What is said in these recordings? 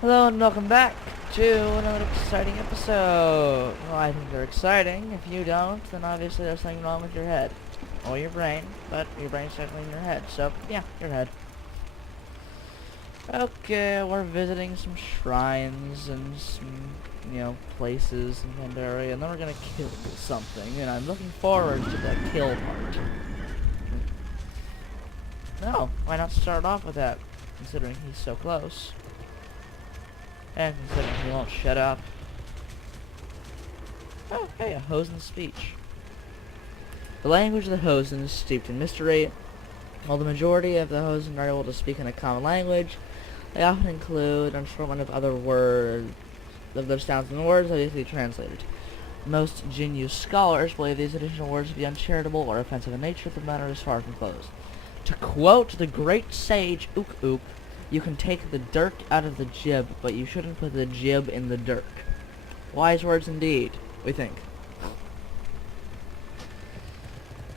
Hello and welcome back to another exciting episode. Well, I think they're exciting. If you don't, then obviously there's something wrong with your head. Or your brain, but your brain's definitely in your head. So, yeah, your head. Okay, we're visiting some shrines and some, places in Pandaria, and then we're gonna kill something, and I'm looking forward to that kill part. No, why not start off with that, considering he's so close? And considering he won't shut up. Oh, hey, a Hosen speech. The language of the Hosen is steeped in mystery. While the majority of the Hosen are able to speak in a common language, they often include an assortment of other words, of their sounds and words that are easily translated. Most Jinyu scholars believe these additional words to be uncharitable or offensive in nature. The matter is far from closed. To quote the great sage Ook Ook, you can take the dirk out of the jib, but you shouldn't put the jib in the dirk. Wise words indeed, we think.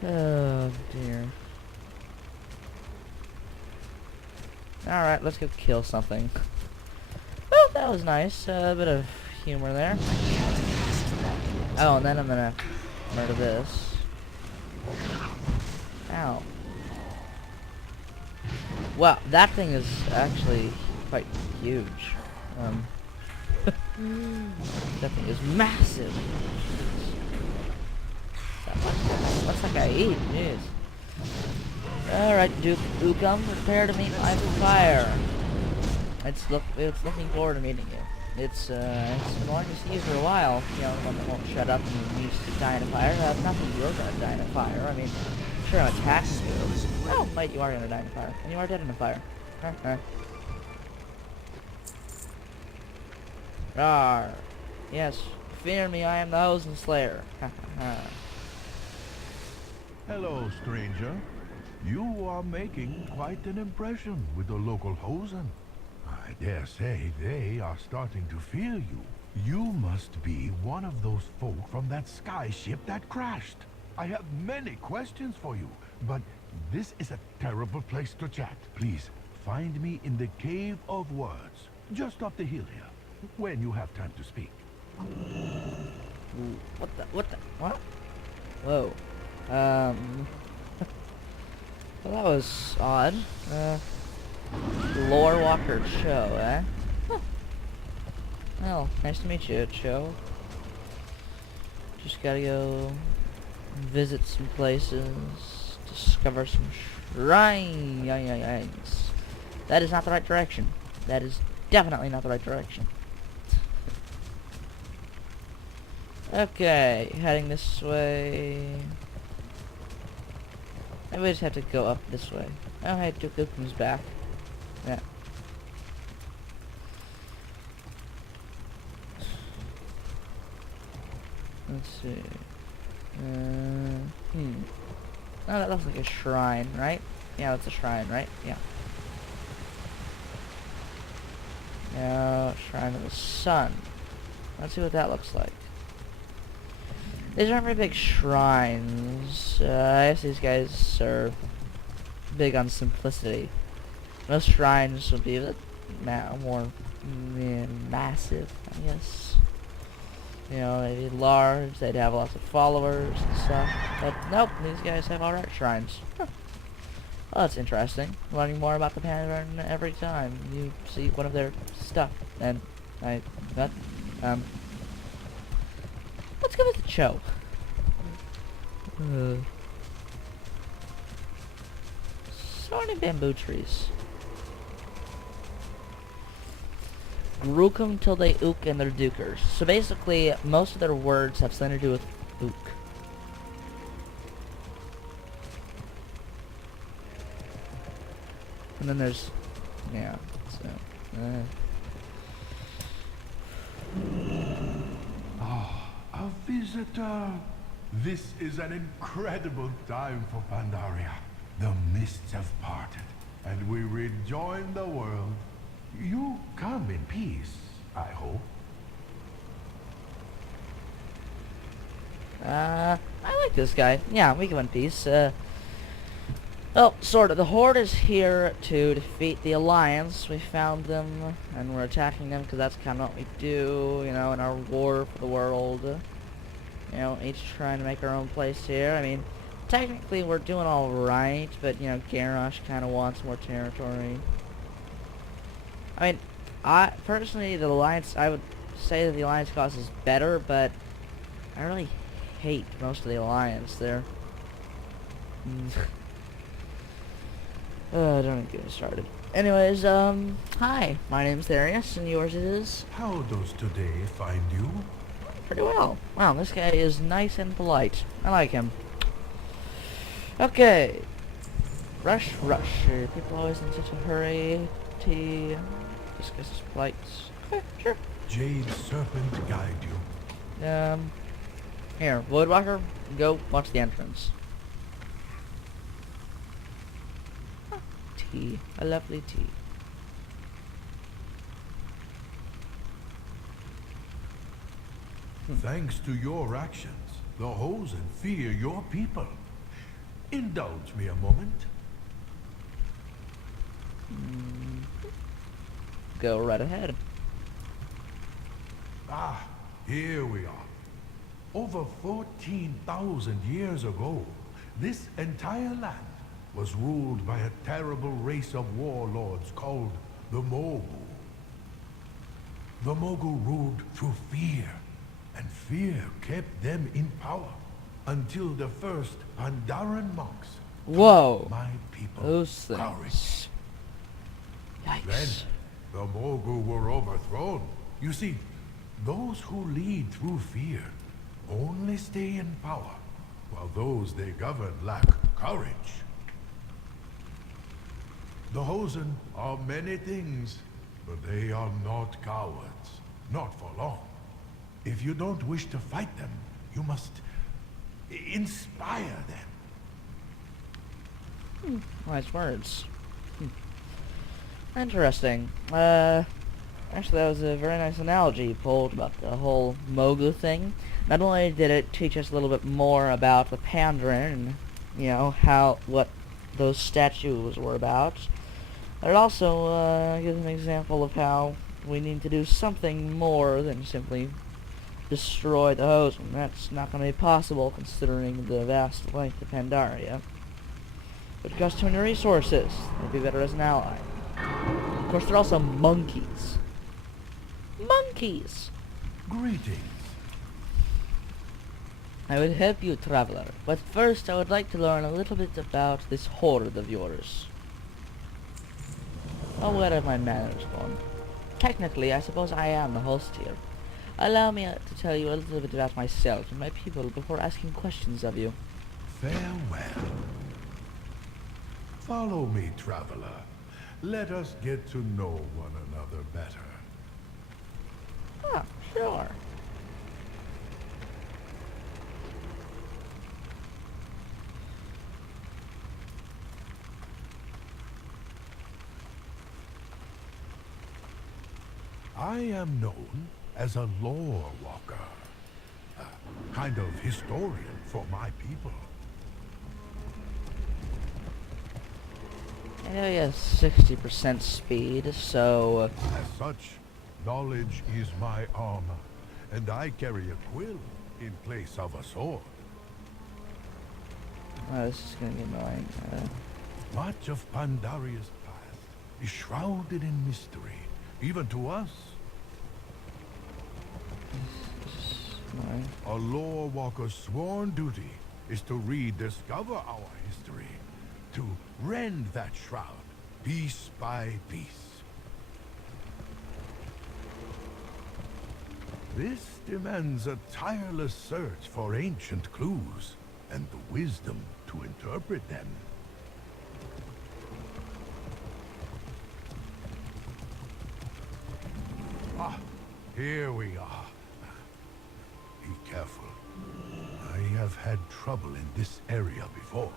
Oh, dear. Alright, let's go kill something. Well, that was nice. A bit of humor there. Oh, and then I'm gonna murder this. Ow. Wow, that thing is actually quite huge. That thing is massive. What's that guy eat? Jeez. Alright, Duke Ukum, prepare to meet my fire. It's looking forward to meeting you. It's been wanting to see you for a while. You know, the one that won't shut up and needs to die in a fire. Nothing, you're gonna die in a fire. I mean, sure, I'm attacking you. Oh, wait, you are gonna die in a fire. And you are dead in a fire. Rawr. Yes, fear me, I am the Hosen Slayer. Hello, stranger. You are making quite an impression with the local Hosen. I dare say they are starting to fear you. You must be one of those folk from that sky ship that crashed. I have many questions for you, but this is a terrible place to chat. Please, find me in the Cave of Words, just up the hill here, when you have time to speak. Ooh, what? Whoa. Well, that was odd. Lore Walker Cho, eh? Huh. Well, nice to meet you, Cho. Just gotta go visit some places, discover some shrines. That is not the right direction. That is definitely not the right direction. Okay, heading this way. Maybe we just have to go up this way. Oh, hey, Duke Ukum's back. Yeah. Let's see. Oh, that looks like a shrine, right? Yeah, that's a shrine, right? Yeah. Yeah, Shrine of the Sun. Let's see what that looks like. These aren't very big shrines. I guess these guys are big on simplicity. Most shrines would be a bit more massive, I guess. You know, they'd be large, they'd have lots of followers and stuff. But nope, these guys have alright shrines. Huh. Well, that's interesting. Learning more about the pattern every time you see one of their stuff. And let's go with the Cho. So many bamboo trees. Grukum till they ook and they're dukers. So basically, most of their words have something to do with ook. And then there's, yeah, so, A visitor. This is an incredible time for Pandaria. The mists have parted, and we rejoin the world. You come in peace, I hope. I like this guy. Yeah, we go in peace. Well, sort of. The Horde is here to defeat the Alliance. We found them, and we're attacking them because that's kind of what we do, you know, in our war for the world. You know, each trying to make our own place here. I mean, technically we're doing alright, but, you know, Garrosh kind of wants more territory. I mean, personally, the Alliance, I would say that the Alliance cause is better, but I really hate most of the Alliance. They're... don't even get me started. Anyways, hi, my name's Tharias, and yours is? How does today find you? Pretty well. Wow, this guy is nice and polite. I like him. Okay. Rush. People always in such a hurry. Tea. Discuss his plights. Okay, sure. Jade's serpent guide you. Here, Voidwalker, go watch the entrance. Oh, tea. A lovely tea. Thanks to your actions, the Hosen fear your people. Indulge me a moment. Go right ahead. Ah, here we are. Over 14,000 years ago, this entire land was ruled by a terrible race of warlords called the Mogu. The Mogu ruled through fear, and fear kept them in power until the first Pandaren monks Whoa. taught my people Those things. courage. Then, Yikes. the Mogu were overthrown. You see, those who lead through fear only stay in power, while those they govern lack courage. The Hosen are many things, but they are not cowards. Not for long. If you don't wish to fight them, you must inspire them. Nice words. Interesting. Actually, that was a very nice analogy you pulled about the whole Mogu thing. Not only did it teach us a little bit more about the Pandaren and, you know, what those statues were about, but it also gives an example of how we need to do something more than simply destroy the Hosen. That's not going to be possible considering the vast length of Pandaria. It costs too many resources. It'd be better as an ally. Of course, they're also monkeys. Monkeys! Greetings. I would help you, traveler, but first I would like to learn a little bit about this horde of yours. Oh, where have my manners gone? Technically, I suppose I am the host here. Allow me to tell you a little bit about myself and my people before asking questions of you. Farewell. Follow me, traveler. Let us get to know one another better. Ah, sure. I am known as a lore walker. A kind of historian for my people. I know he has 60% speed, so... As such, knowledge is my armor, and I carry a quill in place of a sword. this is gonna be annoying. Much of Pandaria's past is shrouded in mystery, even to us. Annoying. A lore walker's sworn duty is to rediscover our history, to rend that shroud, piece by piece. This demands a tireless search for ancient clues, and the wisdom to interpret them. Ah, here we are. Be careful. I have had trouble in this area before.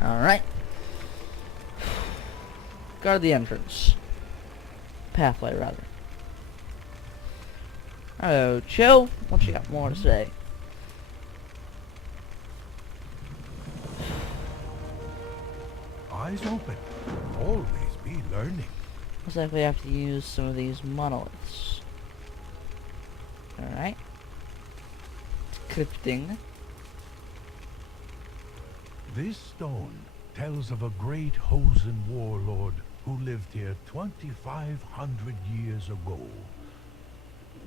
Alright. Guard the entrance. pathway, rather. Oh, Joe, what you got more to say? Eyes open. Always be learning. Looks like we have to use some of these monoliths. Alright. Crypting. This stone tells of a great Hosen warlord who lived here 2,500 years ago.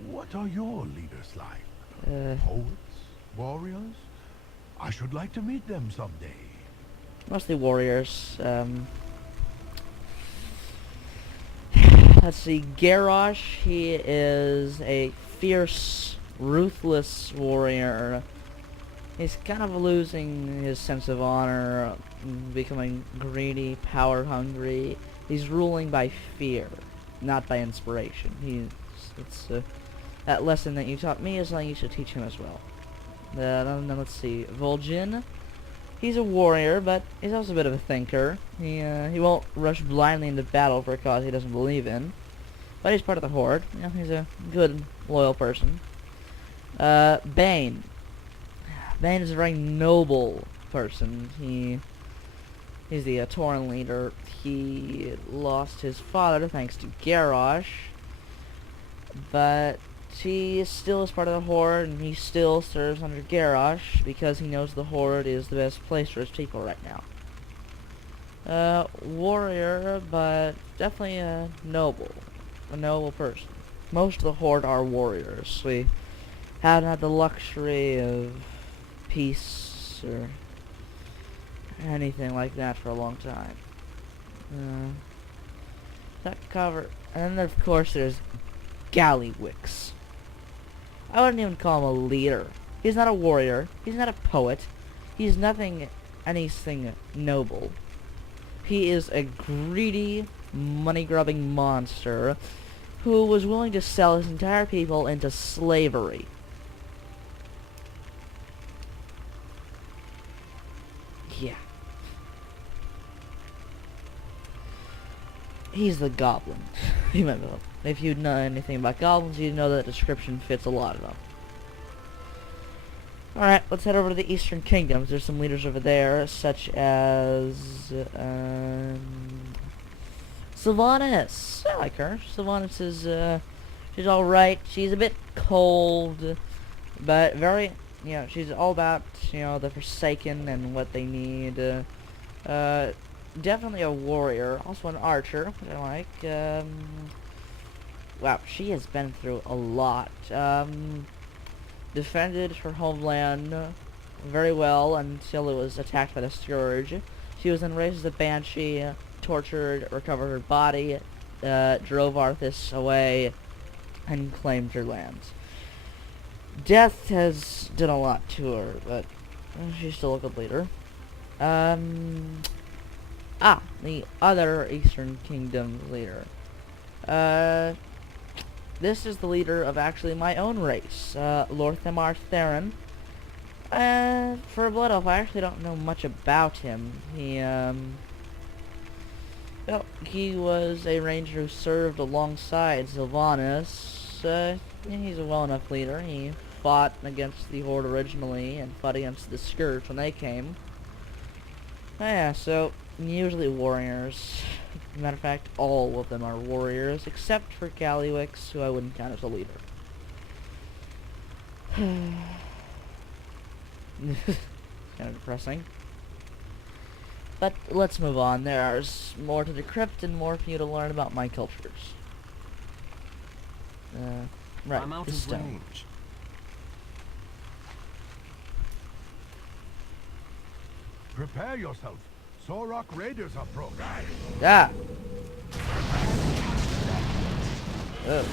What are your leaders like? Poets? Warriors? I should like to meet them someday. Mostly warriors. Let's see. Garrosh, he is a fierce, ruthless warrior. He's kind of losing his sense of honor, becoming greedy, power-hungry. He's ruling by fear, not by inspiration. That lesson that you taught me is something you should teach him as well. Then let's see. Vol'jin, he's a warrior, but he's also a bit of a thinker. He won't rush blindly into battle for a cause he doesn't believe in. But he's part of the Horde. You know, he's a good, loyal person. Bane. Bane is a very noble person. He's the Tauren leader. He lost his father thanks to Garrosh. But he still is part of the Horde, and he still serves under Garrosh because he knows the Horde is the best place for his people right now. Warrior, but definitely a noble person. Most of the Horde are warriors. We haven't had the luxury of peace or anything like that for a long time. That cover, and then of course there's Gallywix. I wouldn't even call him a leader. He's not a warrior. He's not a poet. He's nothing, anything noble. He is a greedy, money-grubbing monster who was willing to sell his entire people into slavery. Yeah. He's the goblin. You might know. If you know anything about goblins, you know that description fits a lot of them. Alright, let's head over to the Eastern Kingdoms. There's some leaders over there, such as Sylvanas. I like her. Sylvanas is she's alright. She's a bit cold, but very, you know, she's all about, you know, the Forsaken and what they need. Definitely a warrior, also an archer, which I like. Wow, she has been through a lot. Defended her homeland very well until it was attacked by the Scourge. She was then raised as a banshee, tortured, recovered her body, drove Arthas away, and claimed her lands. Death has done a lot to her, but she's still a good leader. The other Eastern Kingdom leader. This is the leader of actually my own race, Loremaster Theron. For a Blood Elf, I actually don't know much about him. He was a ranger who served alongside Sylvanas. He's a well-enough leader. He fought against the Horde originally, and fought against the Scourge when they came. Yeah, so, usually warriors. Matter of fact, all of them are warriors, except for Gallywix, who I wouldn't count as a leader. Kind of depressing. But let's move on. There's more to the crypt and more for you to learn about my cultures. Right, I'm out the of stone. range. Prepare yourself. Sorok raiders approach. Yeah. Oh.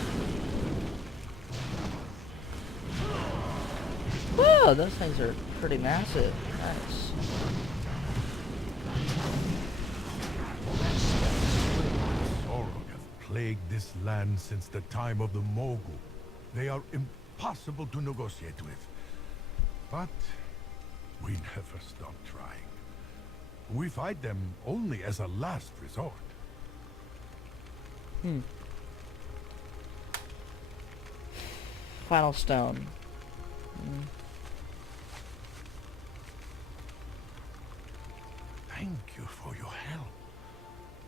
Whoa, those things are pretty massive. Nice. Sorok have plagued this land since the time of the Mogul. They are impossible to negotiate with. But we never stop trying. We fight them only as a last resort. final stone. Thank you for your help.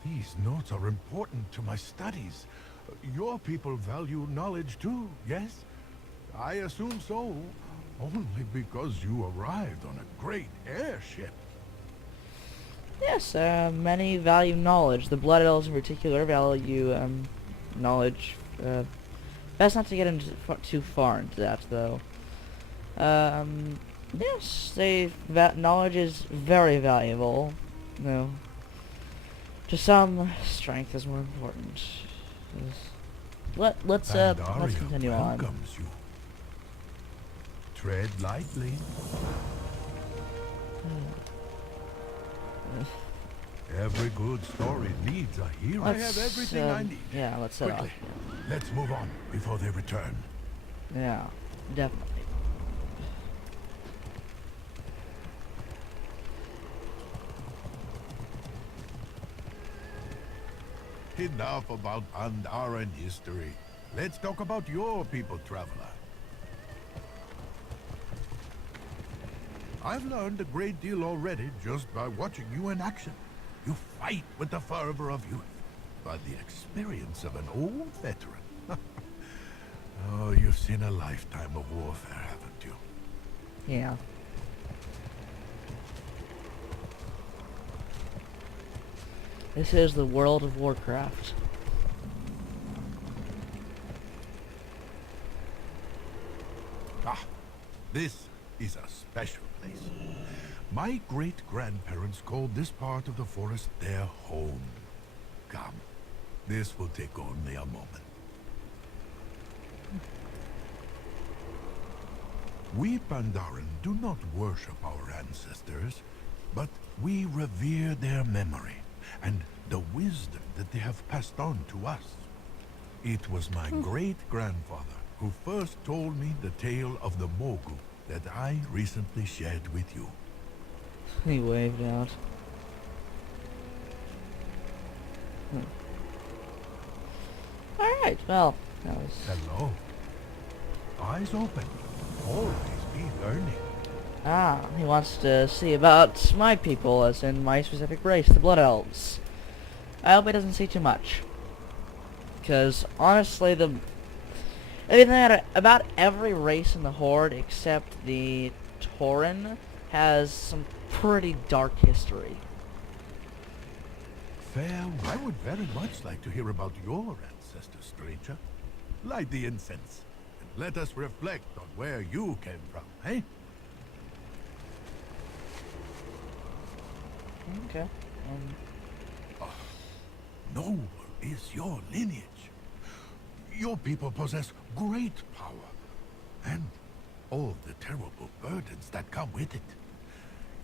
These notes are important to my studies. Your people value knowledge too, yes? I assume so. Only because you arrived on a great airship. Yes, many value knowledge. The Blood Elves in particular value knowledge. Best not to get into too far into that, though. Yes, knowledge is very valuable. No. To some, strength is more important. Let's continue on. Welcomes you. Tread lightly. Every good story needs a hero. I have everything I need. Yeah, let's set off. Quickly, let's move on before they return. Yeah, definitely. Enough about Pandaran history. Let's talk about your people, traveler. I've learned a great deal already just by watching you in action. You fight with the fervor of youth, but the experience of an old veteran. Oh, you've seen a lifetime of warfare, haven't you? Yeah. This is the world of Warcraft. Ah, this is a special place. My great-grandparents called this part of the forest their home. Come, this will take only a moment. We Pandaren do not worship our ancestors, but we revere their memory and the wisdom that they have passed on to us. It was my great-grandfather who first told me the tale of the Mogu that I recently shared with you. He waved out. Alright, well, that was... Hello. Eyes open. Always be learning. Ah, he wants to see about my people, as in my specific race, the Blood Elves. I hope he doesn't see too much. Because, honestly, everything about every race in the Horde except the Tauren has some pretty dark history. Fair, I would very much like to hear about your ancestors, stranger. Light the incense, and let us reflect on where you came from, eh? Okay. Noble is your lineage. Your people possess great power, and all the terrible burdens that come with it.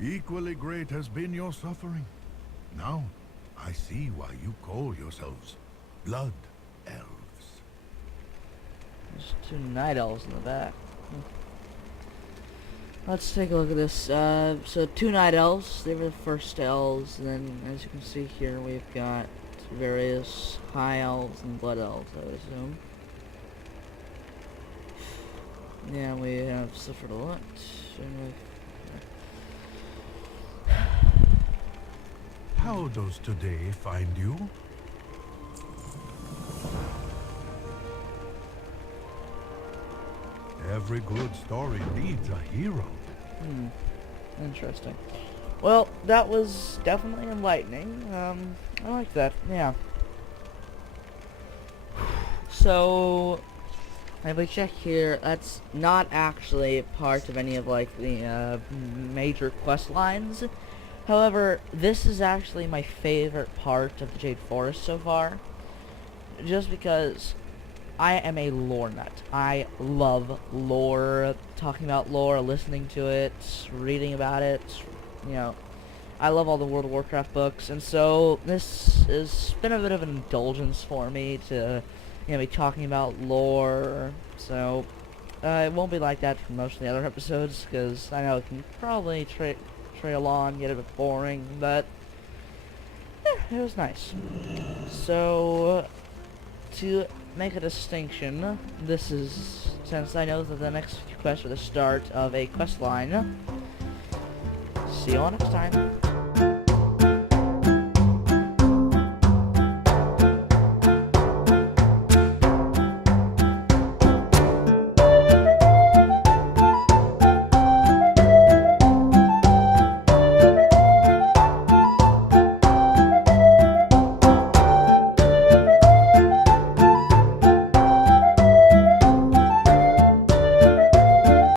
Equally great has been your suffering. Now, I see why you call yourselves Blood Elves. There's 2 Night Elves in the back. Let's take a look at this. So 2 Night Elves, they were the first elves, and then as you can see here we've got various High Elves and Blood Elves, I would assume. Yeah, we have suffered a lot. How does today find you? Every good story needs a hero. Interesting. Well, that was definitely enlightening. I like that, yeah. So, if we check here, that's not actually part of any of, like, the major quest lines. However, this is actually my favorite part of the Jade Forest so far. Just because I am a lore nut. I love lore, talking about lore, listening to it, reading about it, you know. I love all the World of Warcraft books, and so this has been a bit of an indulgence for me to, you know, be talking about lore. So, it won't be like that for most of the other episodes, because I know it can probably trail on, get a bit boring, but yeah, it was nice. So, to make a distinction. This is, since I know that the next quest are the start of a quest line. See you all next time.